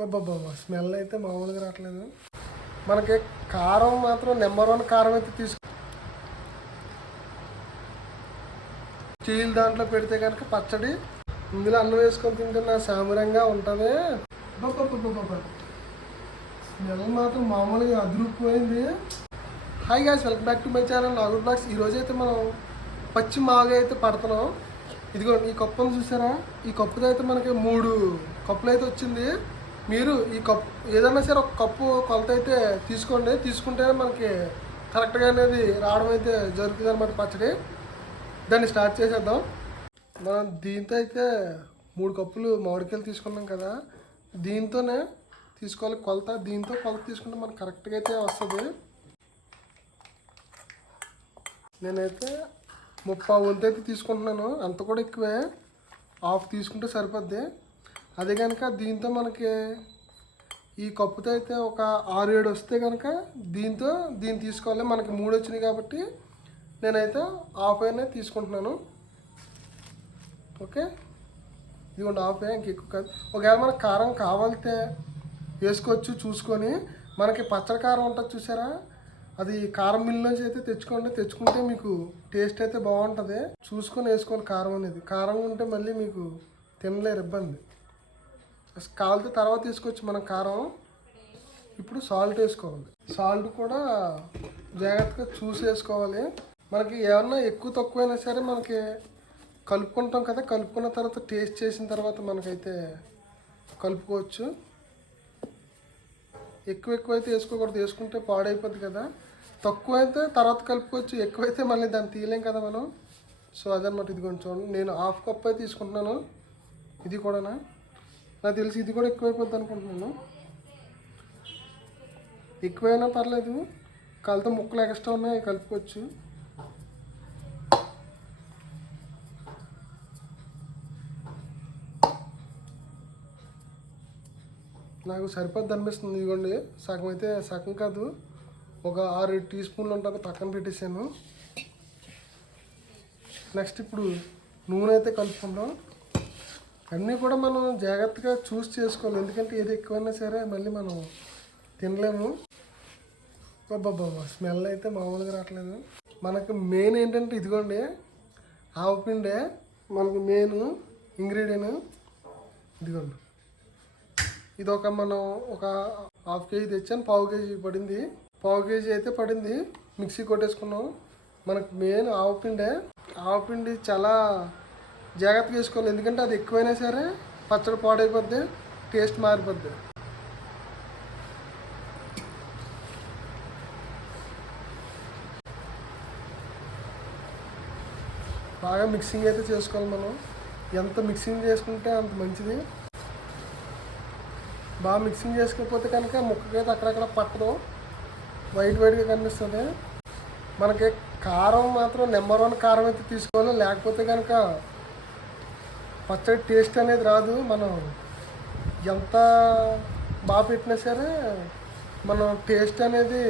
బాబా smell అయితే మామూలుగా రావట్లేదు. మనకి కారం మాత్రం నెంబర్ వన్ కారం అయితే తీసుకు స్టీల్ దాంట్లో పెడితే కనుక పచ్చడి ఇందులో అన్నం వేసుకొని తింటే నా సామరంగా ఉంటుంది. స్మెల్ మాత్రం మామూలుగా అదురుకుపోయింది hi guys welcome back to my channel నాగుడ్ blogs. ఈరోజు అయితే మనం పచ్చి మాగా అయితే పడుతున్నాం. ఇదిగో ఈ కప్పును చూసారా? ఈ కప్పుదైతే మనకి మూడు కప్పులు అయితే వచ్చింది. మీరు ఈ కప్పు ఏదైనా సరే ఒక కప్పు కొలత అయితే తీసుకోండి. తీసుకుంటేనే మనకి కరెక్ట్గా అనేది రావడం అయితే జరుగుతుంది అనమాట పచ్చడి. దాన్ని స్టార్ట్ చేసేద్దాం. మనం దీంతో అయితే మూడు కప్పులు మామిడికాయలు తీసుకున్నాం కదా. దీంతోనే తీసుకోవాలి కొలత. దీంతో కొలత తీసుకుంటే మనకు కరెక్ట్గా అయితే వస్తుంది. నేనైతే ముప్పై వంతు అయితే తీసుకుంటున్నాను. అంత కూడా ఎక్కువే. హాఫ్ తీసుకుంటే సరిపోద్ది. అదే కనుక దీంతో మనకి ఈ కప్పుతో అయితే ఒక ఆరు ఏడు వస్తే కనుక దీంతో దీన్ని తీసుకోవాలి. మనకి మూడు వచ్చినాయి కాబట్టి నేనైతే హాఫ్ అయినా తీసుకుంటున్నాను. ఓకే? ఇదిగోండి హాఫ్ అయ్యా ఎక్కువ కాదు. ఒకవేళ మనకు కారం కావాలితే వేసుకోవచ్చు చూసుకొని. మనకి పచ్చడి కారం ఉంటుంది చూసారా? అది కారం మిల్ నుంచి అయితే తెచ్చుకోండి. తెచ్చుకుంటే మీకు టేస్ట్ అయితే బాగుంటుంది. చూసుకొని వేసుకోవాలి కారం అనేది. కారం ఉంటే మళ్ళీ మీకు తినలేరు ఇబ్బంది. కాలితే తర్వాత తీసుకోవచ్చు మనం కారం ఇప్పుడు సాల్ట్ వేసుకోవాలి. సాల్ట్ కూడా జాగ్రత్తగా చూసి వేసుకోవాలి. మనకి ఏమన్నా ఎక్కువ తక్కువైనా సరే మనకి కలుపుకుంటాం కదా కలుపుకున్న తర్వాత టేస్ట్ చేసిన తర్వాత మనకైతే కలుపుకోవచ్చు. ఎక్కువ ఎక్కువ అయితే వేసుకోకూడదు వేసుకుంటే పాడైపోద్ది కదా. తక్కువ అయితే తర్వాత కలుపుకోవచ్చు ఎక్కువైతే మళ్ళీ దాన్ని తీయలేం కదా మనం. సో అదనమాట ఇది కొంచెం చూడండి. నేను హాఫ్ కప్ అయితే తీసుకుంటున్నాను. ఇది కూడానా? నాకు తెలిసి ఇది కూడా ఎక్కువైపోద్ది అనుకుంటున్నాను. ఎక్కువైనా పర్లేదు కలతో ముక్కలు ఎక్స్ట్రా ఉన్నాయి కలుపుకోవచ్చు. నాకు సరిపోద్ది అనిపిస్తుంది ఇదిగోండి. సగం అయితే సగం కాదు ఒక ఆరు టీ స్పూన్లు ఉంటుంది పక్కన పెట్టేసాను. నెక్స్ట్ ఇప్పుడు నూనె అయితే కలుపుకుందాం. అన్నీ కూడా మనం జాగ్రత్తగా చూస్ చేసుకోవాలి. ఎందుకంటే ఏది ఎక్కువైనా సరే మళ్ళీ మనం తినలేము. బాబా స్మెల్ అయితే మామూలుగా రావట్లేదు. మనకు మెయిన్ ఏంటంటే ఇదిగోండి ఆవు పిండే మనకు మెయిన్ ఇంగ్రీడియంట్ ఇదిగోండి. ఇది ఒక మనం ఒక హాఫ్ కేజీ తెచ్చాను పావు కేజీ పడింది. పావు కేజీ అయితే పడింది మిక్సీ కొట్టేసుకున్నాం. మనకు మెయిన్ ఆవు పిండే. ఆవు పిండి చాలా జాగ్రత్తగా వేసుకోవాలి. ఎందుకంటే అది ఎక్కువైనా సరే పచ్చడి పాడైపోద్ది టేస్ట్ మారిపోద్ది. బాగా మిక్సింగ్ అయితే చేసుకోవాలి మనం. ఎంత మిక్సింగ్ చేసుకుంటే అంత మంచిది. బాగా మిక్సింగ్ చేసుకోకపోతే కనుక ముక్కకైతే అక్కడక్కడ పట్టదు. వైట్ వైట్గా కనిపిస్తుంది. మనకి కారం మాత్రం నెంబర్ వన్ కారం అయితే తీసుకోవాలి. లేకపోతే కనుక పచ్చడి టేస్ట్ అనేది రాదు. మనం ఎంత బాగా పెట్టినా సరే మనం టేస్ట్ అనేది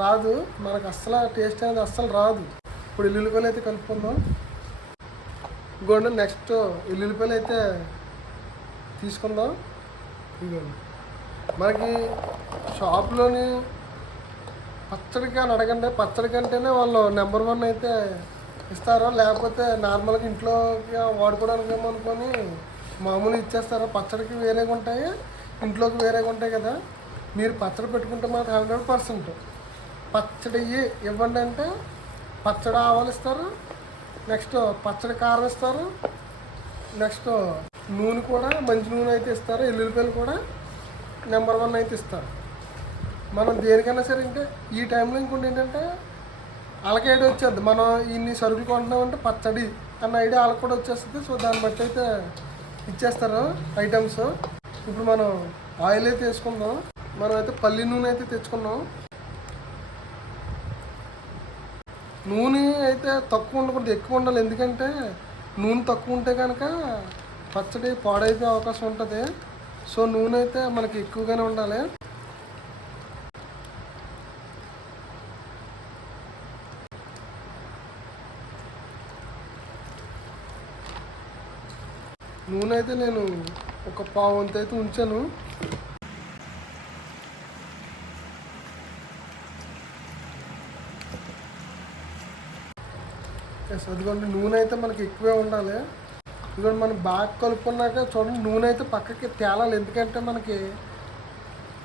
రాదు. మనకు అస్సలు టేస్ట్ అనేది అస్సలు రాదు. ఇప్పుడు ఎల్లుల్లిపాయలు అయితే కలుపుకుందాం ఇంకోండి నెక్స్ట్ ఎల్లుల్లిపాయలు అయితే తీసుకుందాం. ఇదిగోండి. మనకి షాప్లోని పచ్చడికి అని అడగండి. పచ్చడి కంటేనే వాళ్ళు నెంబర్ వన్ అయితే ఇస్తారా? లేకపోతే నార్మల్గా ఇంట్లో వాడుకోవడానికి ఏమనుకొని మామూలు ఇచ్చేస్తారు? పచ్చడికి వేరేగా ఉంటాయి? ఇంట్లోకి వేరేగా ఉంటాయి కదా. మీరు పచ్చడి పెట్టుకుంటే మాకు హండ్రెడ్ పర్సెంట్ పచ్చడి ఇవ్వండి అంటే పచ్చడి ఆవాలు ఇస్తారు నెక్స్ట్ పచ్చడి కారం ఇస్తారు నెక్స్ట్ నూనె కూడా మంచి నూనె అయితే ఇస్తారు ఎల్లుల్లిపాయలు కూడా నెంబర్ వన్ అయితే ఇస్తారు. మనం దేనికైనా సరే ఇంకా ఈ టైంలో ఇంకోటి ఏంటంటే వాళ్ళకి ఐడియా వచ్చేది. మనం ఇన్ని సరుకులు కొంటున్నామంటే పచ్చడి అన్న ఐడియా వాళ్ళకి కూడా వచ్చేస్తుంది. సో దాన్ని బట్టి అయితే ఇచ్చేస్తారు ఐటమ్స్. ఇప్పుడు మనం ఆయిల్ అయితే వేసుకుందాం. మనం అయితే పల్లి నూనె అయితే తెచ్చుకున్నాం. నూనె అయితే తక్కువ ఉండకూడదు ఎక్కువ ఉండాలి. ఎందుకంటే నూనె తక్కువ ఉంటే కనుక పచ్చడి పాడైపోయే అవకాశం ఉంటుంది. సో నూనె అయితే మనకి ఎక్కువగానే ఉండాలి. నూనె అయితే నేను ఒక పావు వంతు అయితే ఉంచాను. ఎస్ అదిగోండి నూనె అయితే మనకి ఎక్కువే ఉండాలి. ఇదిగోండి మనం బాగా కలుపుకున్నాక చూడండి నూనె అయితే పక్కకి తేలాలి. ఎందుకంటే మనకి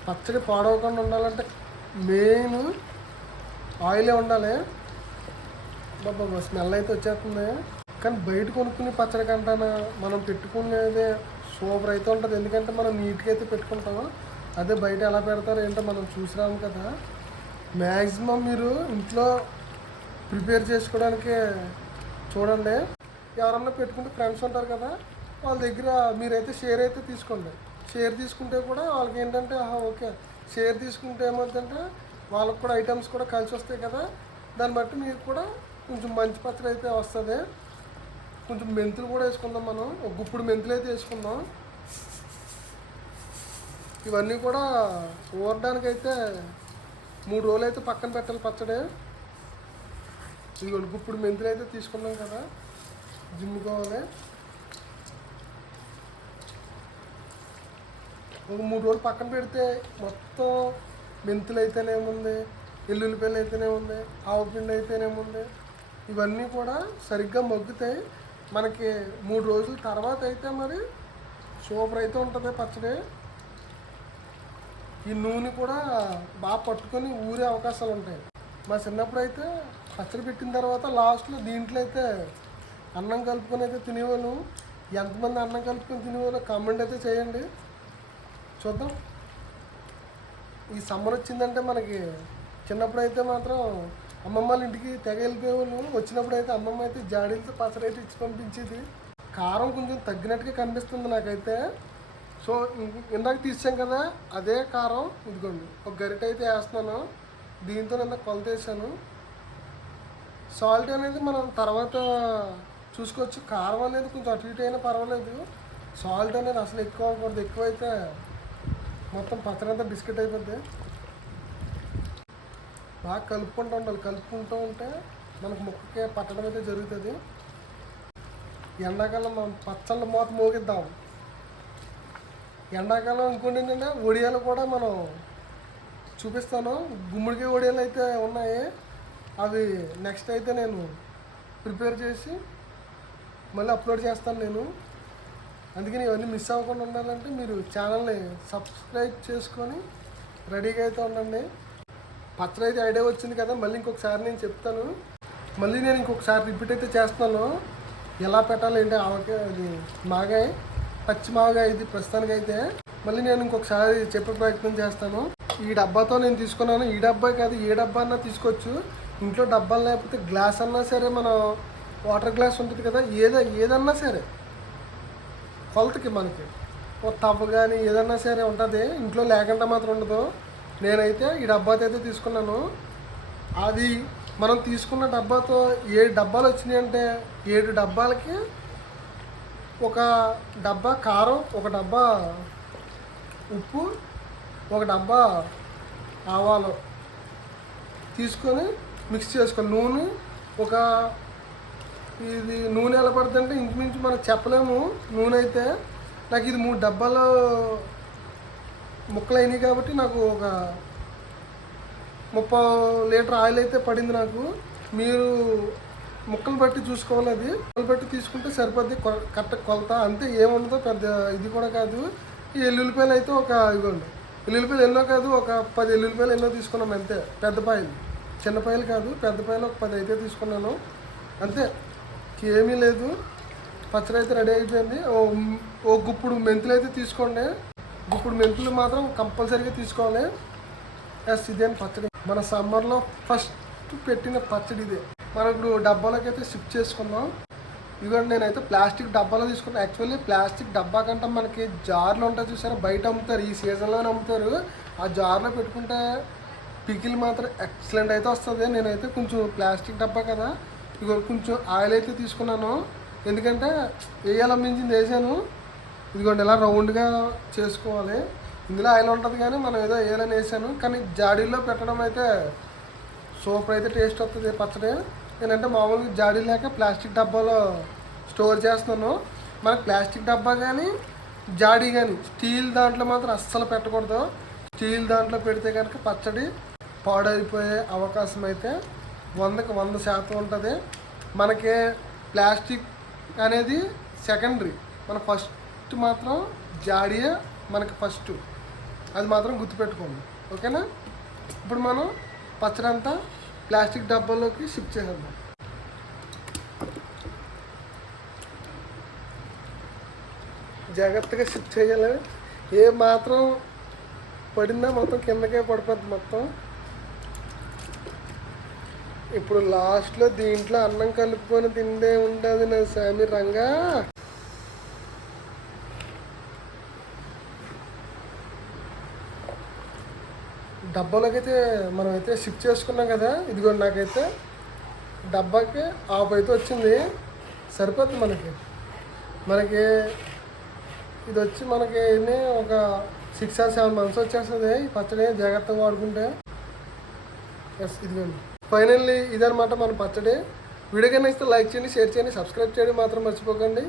పచ్చడి పాడవకుండా ఉండాలంటే మెయిన్ ఆయిలే ఉండాలి. బాబా స్మెల్ అయితే వచ్చేస్తుంది. కానీ బయట కొనుక్కునే పచ్చడి కంటాన మనం పెట్టుకునేదే సూపర్ అయితే ఉంటుంది. ఎందుకంటే మనం నీట్గా అయితే పెట్టుకుంటాం అదే బయట ఎలా పెడతారో ఏంటో మనం చూసి రాము కదా. మ్యాక్సిమం మీరు ఇంట్లో ప్రిపేర్ చేసుకోవడానికి చూడండి. ఎవరన్నా పెట్టుకుంటే ఫ్రెండ్స్ ఉంటారు కదా వాళ్ళ దగ్గర మీరైతే షేర్ అయితే తీసుకోండి. షేర్ తీసుకుంటే కూడా వాళ్ళకి ఏంటంటే ఓకే. షేర్ తీసుకుంటే ఏమవుతుందంటే వాళ్ళకి కూడా ఐటమ్స్ కూడా కలిసి వస్తాయి కదా. దాన్ని బట్టి మీకు కూడా కొంచెం మంచి పచ్చడి అయితే వస్తుంది. కొంచెం మెంతులు కూడా వేసుకుందాం మనం. ఒక గుప్పుడు మెంతులు అయితే వేసుకుందాం. ఇవన్నీ కూడా ఊరడానికైతే మూడు రోజులు అయితే పక్కన పెట్టాలి పచ్చడి. ఇదిగోండి గుప్పుడు మెంతులు అయితే తీసుకున్నాం కదా. జిమ్ముకోవాలి. ఒక మూడు రోజులు పక్కన పెడితే మొత్తం మెంతులు అయితేనేముంది ఎల్లుల్లిపాయలు అయితేనేముంది ఆవు పిండి అయితేనేముంది ఇవన్నీ కూడా సరిగ్గా మగ్గుతాయి. మనకి మూడు రోజుల తర్వాత అయితే మరి సూపర్ అయితే ఉంటుంది పచ్చడి. ఈ నూనె కూడా బాగా పట్టుకొని ఊరే అవకాశాలు ఉంటాయి. మా చిన్నప్పుడు అయితే పచ్చడి పెట్టిన తర్వాత లాస్ట్లో దీంట్లో అయితే అన్నం కలుపుకొని అయితే తినేవాళ్ళు. ఎంతమంది అన్నం కలుపుకొని తినేవాళ్ళు కామెంట్ అయితే చేయండి. చూద్దాం. ఈ సమ్మర్ వచ్చిందంటే మనకి చిన్నప్పుడు అయితే మాత్రం అమ్మమ్మ వాళ్ళ ఇంటికి తెగ వెళ్ళిపోయేవాళ్ళం. వచ్చినప్పుడు అయితే అమ్మమ్మ అయితే జాడీలతో పచ్చడి అయితే ఇచ్చి పంపించేది. కారం కొంచెం తగ్గినట్టుగా కనిపిస్తుంది నాకైతే. సో ఇందాక తీసాం కదా అదే కారం. ఇదిగోండి ఒక గరిట అయితే వేస్తున్నాను. దీంతో నిన్న కొలత వేసాను సాల్ట్ అనేది మనం తర్వాత చూసుకోవచ్చు. కారం అనేది కొంచెం అటు ఇటు అయినా పర్వాలేదు. సాల్ట్ అనేది అసలు ఎక్కువ అవ్వకూడదు. ఎక్కువైతే మొత్తం పచ్చడి అంతా బిస్కెట్ అయిపోద్ది. బాగా కలుపుకుంటూ ఉండాలి. కలుపుకుంటూ ఉంటే మనకు ముక్కకి పట్టడం అయితే జరుగుతుంది. ఎండాకాలం మనం పచ్చళ్ళ మూత మోగిద్దాం. ఎండాకాలం ఇంకోటి ఏంటంటే ఒడియాలు కూడా మనం చూపిస్తాను. గుమ్మడికాయ ఒడియాలు అయితే ఉన్నాయి. అవి నెక్స్ట్ అయితే నేను ప్రిపేర్ చేసి మళ్ళీ అప్లోడ్ చేస్తాను నేను. అందుకని ఇవన్నీ మిస్ అవ్వకుండా ఉండాలంటే మీరు ఛానల్ని సబ్స్క్రైబ్ చేసుకొని రెడీగా అయితే ఉండండి. పచ్చడి అయితే ఐడియా వచ్చింది కదా మళ్ళీ ఇంకొకసారి నేను చెప్తాను. మళ్ళీ నేను ఇంకొకసారి రిపీట్ అయితే చేస్తున్నాను ఎలా పెట్టాలి ఏంటి ఆవకాయ అది మాగాయ పచ్చి మాగాయ ఇది ప్రస్తుతానికి అయితే. మళ్ళీ నేను ఇంకొకసారి చెప్పే ప్రయత్నం చేస్తాను. ఈ డబ్బాతో నేను తీసుకున్నాను. ఈ డబ్బా కాదు ఏ డబ్బా అన్నా తీసుకోవచ్చు. ఇంట్లో డబ్బాలు లేకపోతే గ్లాస్ అన్నా సరే మనం వాటర్ గ్లాస్ ఉంటుంది కదా ఏదో ఏదన్నా సరే. కొలతకి మనకి. ఓ తవ్వ కానీ ఏదన్నా సరే ఉంటుంది. ఇంట్లో లేకుండా మాత్రం ఉండదు. నేనైతే ఈ డబ్బాతో అయితే తీసుకున్నాను. అది మనం తీసుకున్న డబ్బాతో ఏడు డబ్బాలు వచ్చినాయి అంటే ఏడు డబ్బాలకి ఒక డబ్బా కారం ఒక డబ్బా ఉప్పు ఒక డబ్బా ఆవాలు తీసుకొని మిక్స్ చేసుకోవాలి. నూనె ఒక ఇది నూనె ఎలా పడుతుందంటే ఇంచుమించు మనం చెప్పలేము. నూనె అయితే నాకు ఇది మూడు డబ్బాలు ముక్కలు అయినాయి కాబట్టి నాకు ఒక ముప్పై లీటర్ ఆయిల్ అయితే పడింది నాకు. మీరు ముక్కలు బట్టి చూసుకోవాలి అది. ముక్కలు బట్టి తీసుకుంటే సరిపోద్ది. కొ- కరెక్ట్ కొలత అంతే ఏముండదో పెద్ద ఇది కూడా కాదు. ఈ ఎల్లుల్లిపాయలు అయితే ఒక ఇవ్వండి ఎల్లుల్లిపాయలు ఎన్నో కాదు ఒక పది ఎల్లుల్లిపాయలు ఎన్నో తీసుకున్నాం అంతే. పెద్ద పాయలు. చిన్న పాయలు కాదు పెద్ద పాయలు ఒక పది అయితే తీసుకున్నాను. అంతే. ఏమీ లేదు. పచ్చడి అయితే రెడీ అయిపోయింది. ఓ ఓ గుప్పుడు మెంతులు అయితే తీసుకోండి. ఇప్పుడు మెంతులు మాత్రం కంపల్సరీగా తీసుకోవాలి. ఎస్ ఇదేం పచ్చడి. మన సమ్మర్లో ఫస్ట్ పెట్టిన పచ్చడి ఇదే. మనం ఇప్పుడు డబ్బాలోకి అయితే షిఫ్ట్ చేసుకుందాం. ఇదిగోండి నేనైతే ప్లాస్టిక్ డబ్బాలో తీసుకున్నాను యాక్చువల్లీ ప్లాస్టిక్ డబ్బా కంటే మనకి జార్లు ఉంటాయి చూసారా? బయట అమ్ముతారు ఈ సీజన్లోనే అమ్ముతారు. ఆ జార్లో పెట్టుకుంటే పికిల్ మాత్రం ఎక్సలెంట్ అయితే వస్తుంది. నేనైతే కొంచెం ప్లాస్టిక్ డబ్బా కదా ఇక కొంచెం ఆయిల్ అయితే తీసుకున్నాను. ఎందుకంటే వేయాలని మించింది వేసాను. ఇదిగోండి ఇలా రౌండ్గా చేసుకోవాలి. ఇందులో ఆయిల్ ఉంటుంది కానీ మనం ఏదో వేయాలని వేసాను. కానీ జాడీల్లో పెట్టడం అయితే సూపర్ అయితే టేస్ట్ వస్తుంది పచ్చడి. నేనంటే మామూలుగా జాడీ లేక ప్లాస్టిక్ డబ్బాలో స్టోర్ చేస్తున్నాను. మనకి ప్లాస్టిక్ డబ్బా కానీ జాడీ కానీ స్టీల్ దాంట్లో మాత్రం అస్సలు పెట్టకూడదు. స్టీల్ దాంట్లో పెడితే కనుక పచ్చడి పాడైపోయే అవకాశం అయితే వందకి వంద శాతం ఉంటుంది. మనకి ప్లాస్టిక్ అనేది సెకండరీ. మన ఫస్ట్ మాత్రం జాడియా మనకి ఫస్ట్ అది మాత్రం గుర్తుపెట్టుకోండి. ఓకేనా? ఇప్పుడు మనం పచ్చడంతా ప్లాస్టిక్ డబ్బాలోకి షిఫ్ట్ చేసేద్దాం. జాగ్రత్తగా షిఫ్ట్ చేయాలి. ఏ మాత్రం పడిందా మొత్తం కిందకే పడిపోద్ది మొత్తం. ఇప్పుడు లాస్ట్లో దీంట్లో అన్నం కలుపుకొని తిండే ఉండదు నా సామి రంగా. డబ్బాలోకైతే మనం అయితే షిఫ్ట్ చేసుకున్నాం కదా ఇదిగోండి నాకైతే డబ్బాకి ఆఫ్ అయితే వచ్చింది. సరిపోతుంది మనకి. మనకి ఇది వచ్చి మనకి ఒక సిక్స్ ఆర్ సెవెన్ మంత్స్ వచ్చేస్తుంది. ఈ పచ్చడి జాగ్రత్తగా వాడుకుంటే. ఎస్ ఇదిగోండి. ఫైనల్లీ ఇదనమాట మన పచ్చడి. వీడియో కన్నా ఇస్తే లైక్ చేయండి షేర్ చేయండి సబ్స్క్రైబ్ చేయడం మాత్రం మర్చిపోకండి.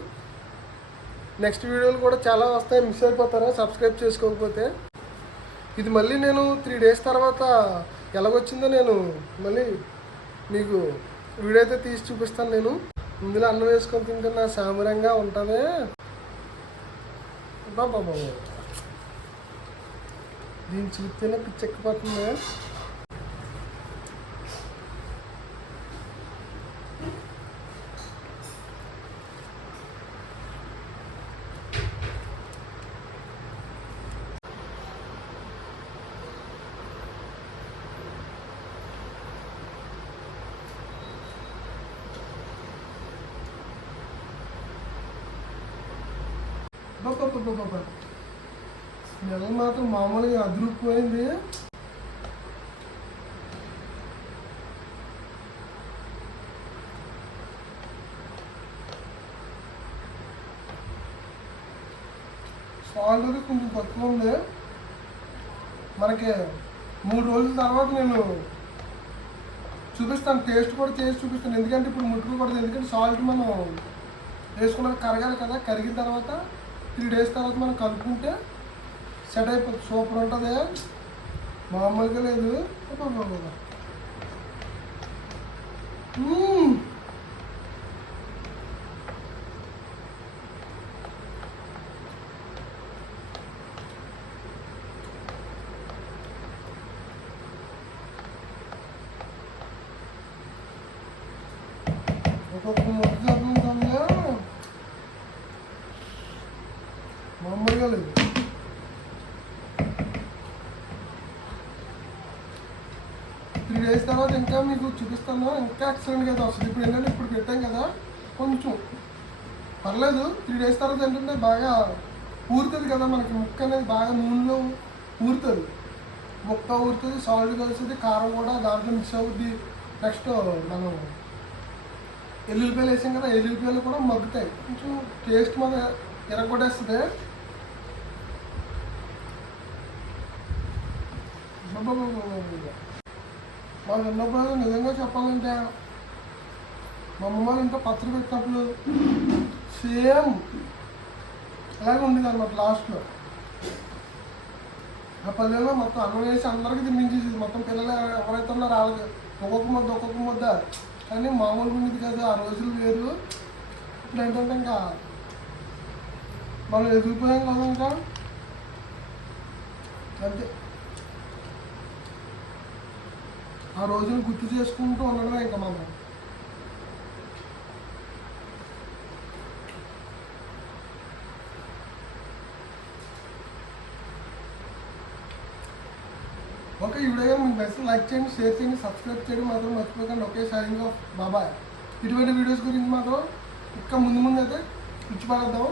నెక్స్ట్ వీడియోలు కూడా చాలా వస్తాయి మిస్ అయిపోతారా. సబ్స్క్రైబ్ చేసుకోకపోతే. ఇది మళ్ళీ నేను త్రీ డేస్ తర్వాత ఎలాగొచ్చిందో నేను మళ్ళీ మీకు వీడియో అయితే తీసి చూపిస్తాను నేను. ఇందులో అన్నం వేసుకొని తింటే నా సామరంగా ఉంటుంది బాబా దీన్ని చూస్తేనే పిచ్చెక్కిపోతుంది బాబా స్మెల్ మాత్రం మామూలుగా అదురుకుపోయింది సాల్ట్ అది కొంచెం తక్కువ ఉంది. మనకి మూడు రోజుల తర్వాత నేను చూపిస్తాను టేస్ట్ కూడా చేసి చూపిస్తాను. ఎందుకంటే ఇప్పుడు ముట్టుకోకూడదు ఎందుకంటే సాల్ట్ మనం వేసుకున్నాక కరగాలి కదా కరిగిన తర్వాత త్రీ డేస్ తర్వాత మనం కలుపుకుంటే సెట్ అయిపోతుంది. సూపర్ ఉంటుంది. మామూలుగా లేదు. అబ్బబ్బబ్బబ్బ. ఒక్కొక్క ముద్ద చదువుతుందా మామూలుగా లేదు త్రీ డేస్ తర్వాత ఇంకా మీకు చూపిస్తాను. ఇంకా ఎక్సలెంట్గా అయితే వస్తుంది ఇప్పుడు ఏంటంటే ఇప్పుడు పెట్టాం కదా. కొంచెం పర్లేదు త్రీ డేస్ తర్వాత ఏంటంటే బాగా ఊరుతుంది కదా మనకి. ముక్క అనేది బాగా నూనెలో ఊరుతుంది. ముక్క ఊరుతుంది సాల్ట్ కలుస్తుంది కారం కూడా దాంట్లో మిక్స్ అవుద్ది. నెక్స్ట్ మనం ఎల్లుల్లిపాయలు వేసాం కదా ఎల్లుల్లిపాయలు కూడా మగ్గుతాయి. కొంచెం టేస్ట్ మన ఎరగొట్టేస్తుంది బాబా మా చిన్నప్పుడు నిజంగా చెప్పాలంటే మా అమ్మ వాళ్ళు ఇంట్లో పచ్చడి పెట్టినప్పుడు సేమ్ అలాగే ఉండేది అనమాట లాస్ట్లో. ఆ పల్లెల్లో మొత్తం అన్నం వేసి అందరికీ తినిపించేసేది. మొత్తం పిల్లలు ఎవరైతే ఉన్నారో వాళ్ళకి ఒక్కొక్క ముద్ద ఒక్కొక్క ముద్ద. కానీ మామూలుగా ఉండేది కాదు. ఆ రోజులు వేరు. ఇప్పుడు ఏంటంటే ఇంకా మనం ఎదిగిపోయాం కదా ఇంకా? అంతే. ఆ రోజును గుర్తు చేసుకుంటూ ఉండడమే ఇంకా మనం ఓకే ఈ వీడియో మీకు నచ్చితే లైక్ చేయండి షేర్ చేయండి సబ్స్క్రైబ్ చేయడం. మాత్రం మర్చిపోకండి. ఓకే సైనింగ్ ఆఫ్ బాబాయ్. ఇటువంటి వీడియోస్ గురించి మాత్రం ఇంకా ముందు ముందు అయితే ఇచ్చిపడేద్దాం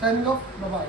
షైనింగ్ ఆఫ్ బాబాయ్.